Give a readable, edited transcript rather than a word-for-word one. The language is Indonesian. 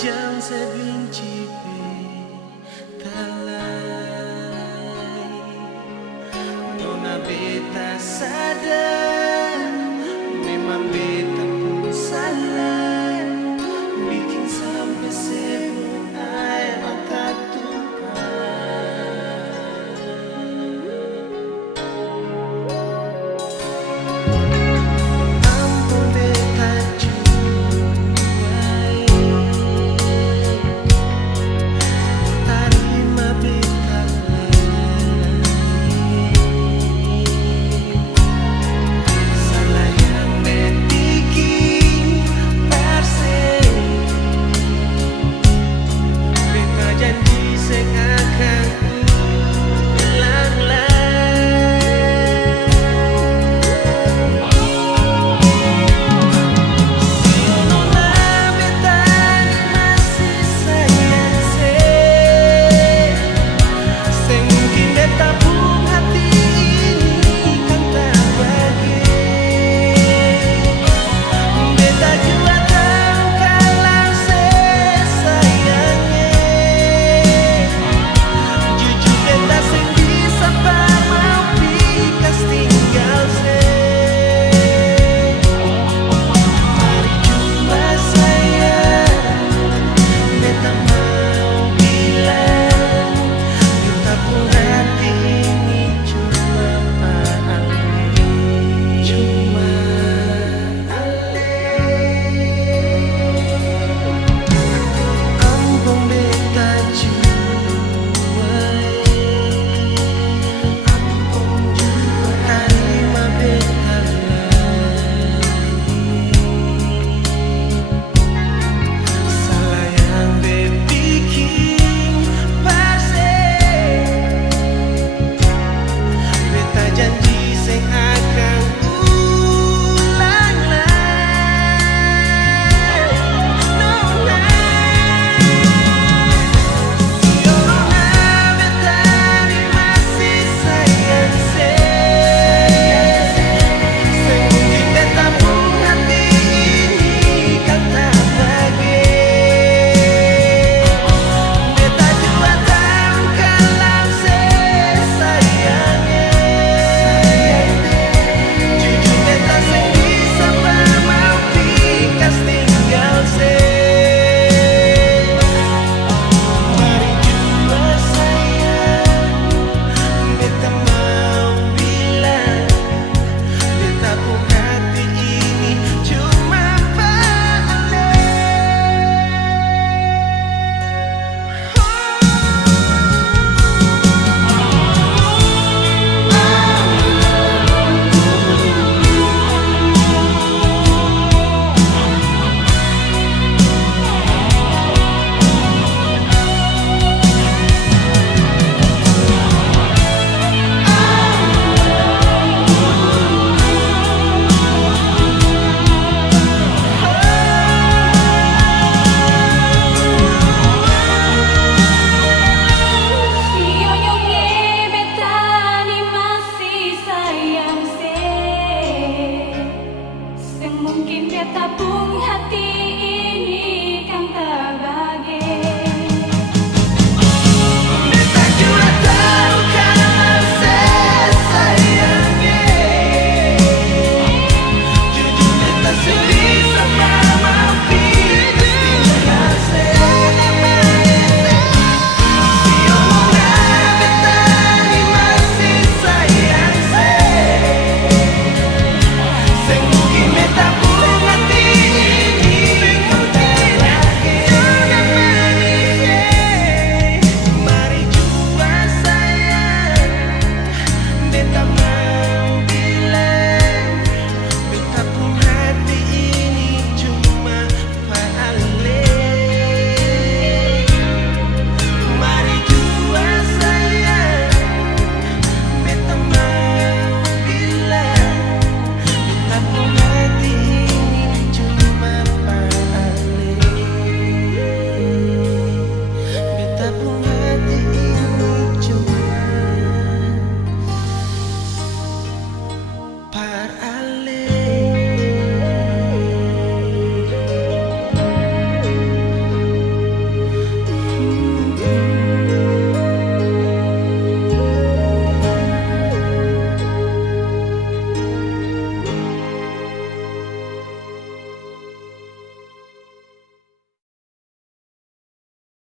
Jam sebinci talai Nona beta sadar memang beta pun salah bikin sampai sebelum air mata tumpah. Ampun beta cuai, tarima beta lalai. Salah yang bikin perse, beta janji sing akan ulang lagi. Nona beta masih sayang se, sing mungkin beta pun hati ini kan tak bagi. Beta juga tahu kalau se sayangnya, jujur beta sing bisa mau pikas tinggal se. Mari jumpa sayang, beta mau bilang, beta pun hati ini cuma ale, cuma ale. Ampun beta cuai, ampun juga tarima beta lalai. Salah yang bikin perse, beta janji sing akan ulang lagi. Nona, Nona beta ni masih sayang se, sing mungkin beta pun hati ini kan tak bagi. Beta juga tahu kalau se sayangnya, jujur beta sing bisa mau pikas tinggal se. Mari jua sayang, beta mau bilang, beta pun hati ini cuma ale. Iyonyonge beta ni masih sayang se, sing mungkin beta pun hati ini kan tak bagi.